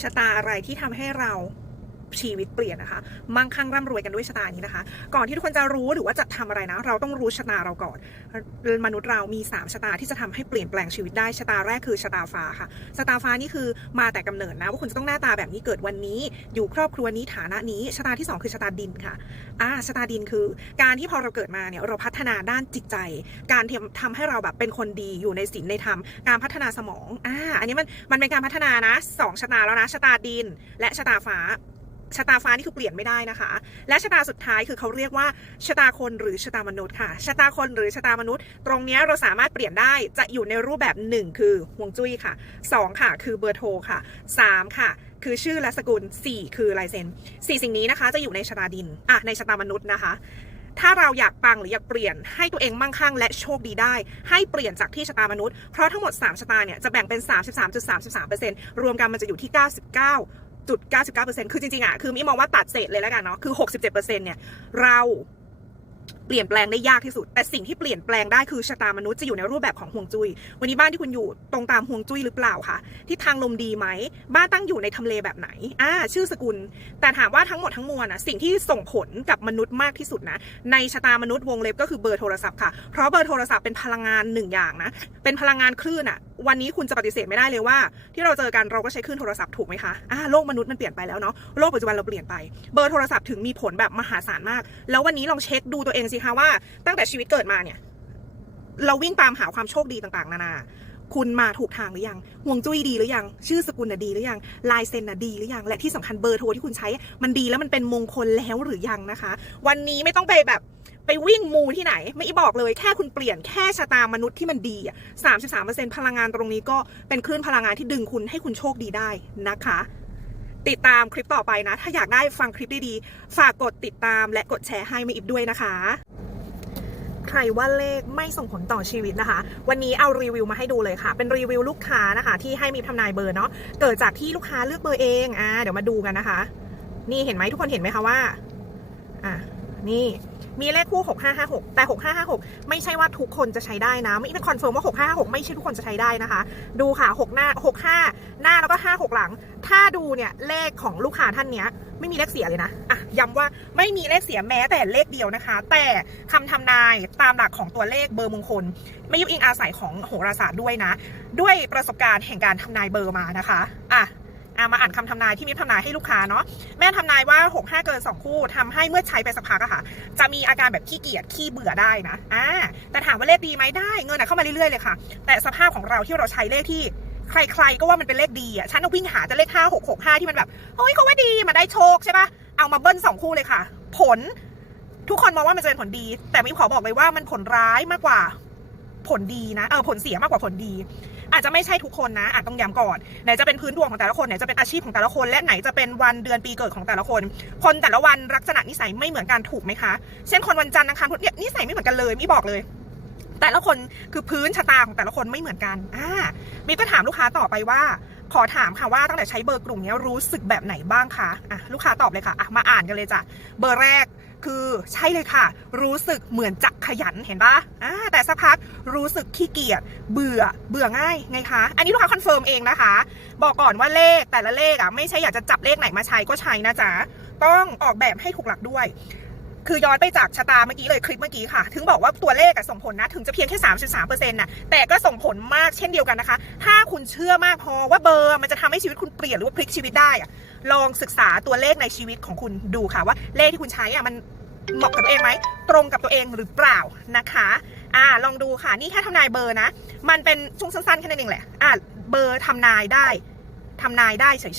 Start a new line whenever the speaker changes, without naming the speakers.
ชะตาอะไรที่ทำให้เรา ชีวิตเปลี่ยนนะคะมั่งคั่งร่ำรวยกันด้วยชะตานี้นะคะ ก่อนที่ทุกคนจะรู้หรือว่าจะทำอะไรนะ เราต้องรู้ชะตาเราก่อน มนุษย์เรามี 3ชะตาที่จะทำให้เปลี่ยนแปลงชีวิตได้ชะตาแรกคือชะตาฟ้าค่ะชะตาฟ้านี่คือมาแต่กำเนิดนะว่าคุณจะต้องหน้าตาแบบนี้เกิดวันนี้ อยู่ครอบครัวนี้ฐานะนี้ชะตาที่สองคือชะตาดินค่ะอ่าชะตาดินคือ การที่พอเราเกิดมาเนี่ยเราพัฒนาด้านจิตใจ การทำทำให้เราแบบเป็นคนดีอยู่ในศีลในธรรมการพัฒนาสมองอ่าอันนี้มันมันเป็นการพัฒนานะสองชะตาแล้วนะชะตาดิน และชะตาฟ้า ชะตาฟ้านี่คือเปลี่ยนไม่ได้นะคะ และชะตาสุดท้ายคือเขาเรียกว่าชะตาคนหรือชะตามนุษย์ค่ะ ชะตาคนหรือชะตามนุษย์ ตรงนี้เราสามารถเปลี่ยนได้จะอยู่ในรูปแบบ 1 คือห่วงจุ้ยค่ะ 2 ค่ะ คือเบอร์โทรค่ะ 3 ค่ะ คือชื่อและสกุล 4 คือลายเซ็น4 สิ่งนี้นะคะจะอยู่ในชะตาดินอะในชะตามนุษย์นะคะถ้าเราอยากปังหรืออยากเปลี่ยนให้ตัวเองมั่งคั่งและโชคดีได้ ให้เปลี่ยนจากที่ชะตามนุษย์ เพราะทั้งหมด 3 ชะตาเนี่ยจะแบ่งเป็น 33.33%รวมกันมันจะอยู่ที่ 99 จุด 99%คือจริงๆอะ คือมิมองว่าตัดเศษเลยแล้วกันเนาะ คือ 67%เนี่ย เรา เปลี่ยนแปลงได้ยากที่สุด แต่สิ่งที่เปลี่ยนแปลงได้คือชะตามนุษย์จะอยู่ในรูปแบบของห่วงจุย้ยวันนี้บ้านที่คุณอยู่ตรงตามห่วงจุ้ยหรือเปล่าคะทิศทางลมดีไหม บ้านตั้งอยู่ในทำเลแบบไหนอ่าชื่อสกุล แต่ถามว่าทั้งหมดทั้งมวลอะสิ่งที่ส่งผลกับมนุษย์มากที่สุดนะ ในชะตามนุษย์วงเล็บก็คือเบอร์โทรศัพท์ค่ะ เพราะเบอร์โทรศัพท์เป็นพลังงานหนึ่งอย่างนะ เป็นพลังงานคลื่นอะวันนี้คุณจะปฏิเสธไม่ได้เลยว่า ที่เราเจอกันเราก็ใช้คลื่นโทรศัพท์ถูกไหมคะอ่าโลกมนุษย์มันเปลี่ยนไปแล้วเนาะ โลกปัจจุบันเราเปลี่ยนไป เบอร์โทรศัพท์ถึงมีผลแบบมหาศาลมาก แล้ววันนี้ลองเช็คดูตัวเองสิคะว่าตั้งแต่ชีวิตเกิดมาเนี่ย เราวิ่งตามหาความโชคดีต่างๆ นานา คุณมาถูกทางหรือยังห่วงจุ้ยดีหรือยัง ชื่อสกุลน่ะดีหรือยัง ลายเซ็นน่ะดีหรือยัง และที่สำคัญเบอร์โทรที่คุณใช้ มันดีแล้วมันเป็นมงคลแล้วหรือยังนะคะ วันนี้ไม่ต้องไปแบบไปวิ่งมูที่ไหน ไม่บอกเลยแค่คุณเปลี่ยนแค่ชะตามนุษย์ที่มันดีอะ33%พลังงานตรงนี้ก็เป็นคลื่นพลังงานที่ดึงคุณให้คุณโชคดีได้นะคะ ติดตามคลิปต่อไปนะ ถ้าอยากได้ฟังคลิปดีๆ ฝากกดติดตามและกดแชร์ให้ไม่อีฟด้วยนะคะ ใครว่าเลขไม่ส่งผลต่อชีวิตนะคะ วันนี้เอารีวิวมาให้ดูเลยค่ะ เป็นรีวิวลูกค้านะคะ ที่ให้มีทำนายเบอร์เนาะ เกิดจากที่ลูกค้าเลือกเบอร์เอง อ่า เดี๋ยวมาดูกันนะคะ นี่เห็นไหมทุกคนเห็นไหมคะว่า อ่า นี่ มีเลขคู่ 6556 แต่ 6556 ไม่ใช่ว่าทุกคนจะใช้ได้นะ ไม่เป็นคอนเฟิร์มว่า 6556 ไม่ใช่ทุกคนจะใช้ได้นะคะ ดูค่ะ 6 หน้า 65 หน้าแล้วก็ 56 หลัง ถ้าดูเนี่ย เลขของลูกค้าท่านเนี้ย ไม่มีเลขเสียเลยนะ อะ ย้ำว่าไม่มีเลขเสียแม้แต่เลขเดียวนะคะ แต่คำทำนายตามหลักของตัวเลขเบอร์มงคล ไม่ยุบอิงอาศัยของโหราศาสตร์ด้วยนะ ด้วยประสบการณ์แห่งการทำนายเบอร์มานะคะ อะ อะมาอ่านคำทำนายที่มิตรทำนายให้ลูกค้าเนาะแม่ทำนายว่า 6 5 เกิน 2 คู่ทำให้เมื่อใช้ไปสักพักอะค่ะ จะมีอาการแบบขี้เกียจขี้เบื่อได้นะอ่าแต่ถามว่าเลขดีไหมได้เงินอะเข้ามาเรื่อยๆเลยค่ะ แต่สภาพของเราที่เราใช้เลขที่ใครๆ ก็ว่ามันเป็นเลขดีอะฉันต้องวิ่งหาแต่เลข 5 6 6 5 ที่มันแบบเฮ้ยเขาว่าดีมาได้โชคใช่ปะเอามาเบิ้ลสองคู่เลยค่ะ ผลทุกคนมองว่ามันจะเป็นผลดี แต่มิวขอบอกเลยว่ามันผลร้ายมากกว่า ผลดีนะเออผลเสียมากกว่าผลดี อาจจะไม่ใช่ทุกคนนะอาจต้องย้ำก่อนไหนจะเป็นพื้นดวงของแต่ละคนไหนจะเป็นอาชีพของแต่ละคน และไหนจะเป็นวันเดือนปีเกิดของแต่ละคน คนแต่ละวันลักษณะนิสัยไม่เหมือนกันถูกไหมคะ เช่นคนวันจันทร์นะคะเนี่ยนิสัยไม่เหมือนกันเลยไม่บอกเลยแต่ละคนคือพื้นชะตาของแต่ละคนไม่เหมือนกัน อ่า มีก็ถามลูกค้าต่อไปว่า ขอถามค่ะว่าตั้งแต่ใช้เบอร์กลุ่มนี้รู้สึกแบบไหนบ้างคะอะลูกค้าตอบเลยค่ะอะมาอ่านกันเลยจ้ะเบอร์แรกคือใช่เลยค่ะ รู้สึกเหมือนจะขยันเห็นปะอ่าแต่สักพักรู้สึกขี้เกียจเบื่อเบื่อง่ายไงคะอันนี้ลูกค้าคอนเฟิร์มเองนะคะ บอกก่อนว่าเลขแต่ละเลขอะไม่ใช่อยากจะจับเลขไหนมาใช้ก็ใช้นะจ๊ะต้องออกแบบให้ถูกหลักด้วย คือย้อนไปจากชะตาเมื่อกี้เลยคลิปเมื่อกี้ค่ะ ถึงบอกว่าตัวเลขอะส่งผลนะ ถึงจะเพียงแค่ 33%น่ะแต่ก็ส่งผลมากเช่นเดียวกันนะคะ ถ้าคุณเชื่อมากพอว่าเบอร์มันจะทำให้ชีวิตคุณเปลี่ยนหรือว่าพลิกชีวิตได้อะลองศึกษาตัวเลขในชีวิตของคุณดูค่ะว่าเลขที่คุณใช้อะมันเหมาะกับตัวเองไหมตรงกับตัวเองหรือเปล่านะคะอ่าลองดูค่ะนี่แค่ทำนายเบอร์นะ มันเป็นช่วงสั้นๆแค่นั้นเองแหละอ่าเบอร์ทำนายได้ทำนายได้เฉยๆ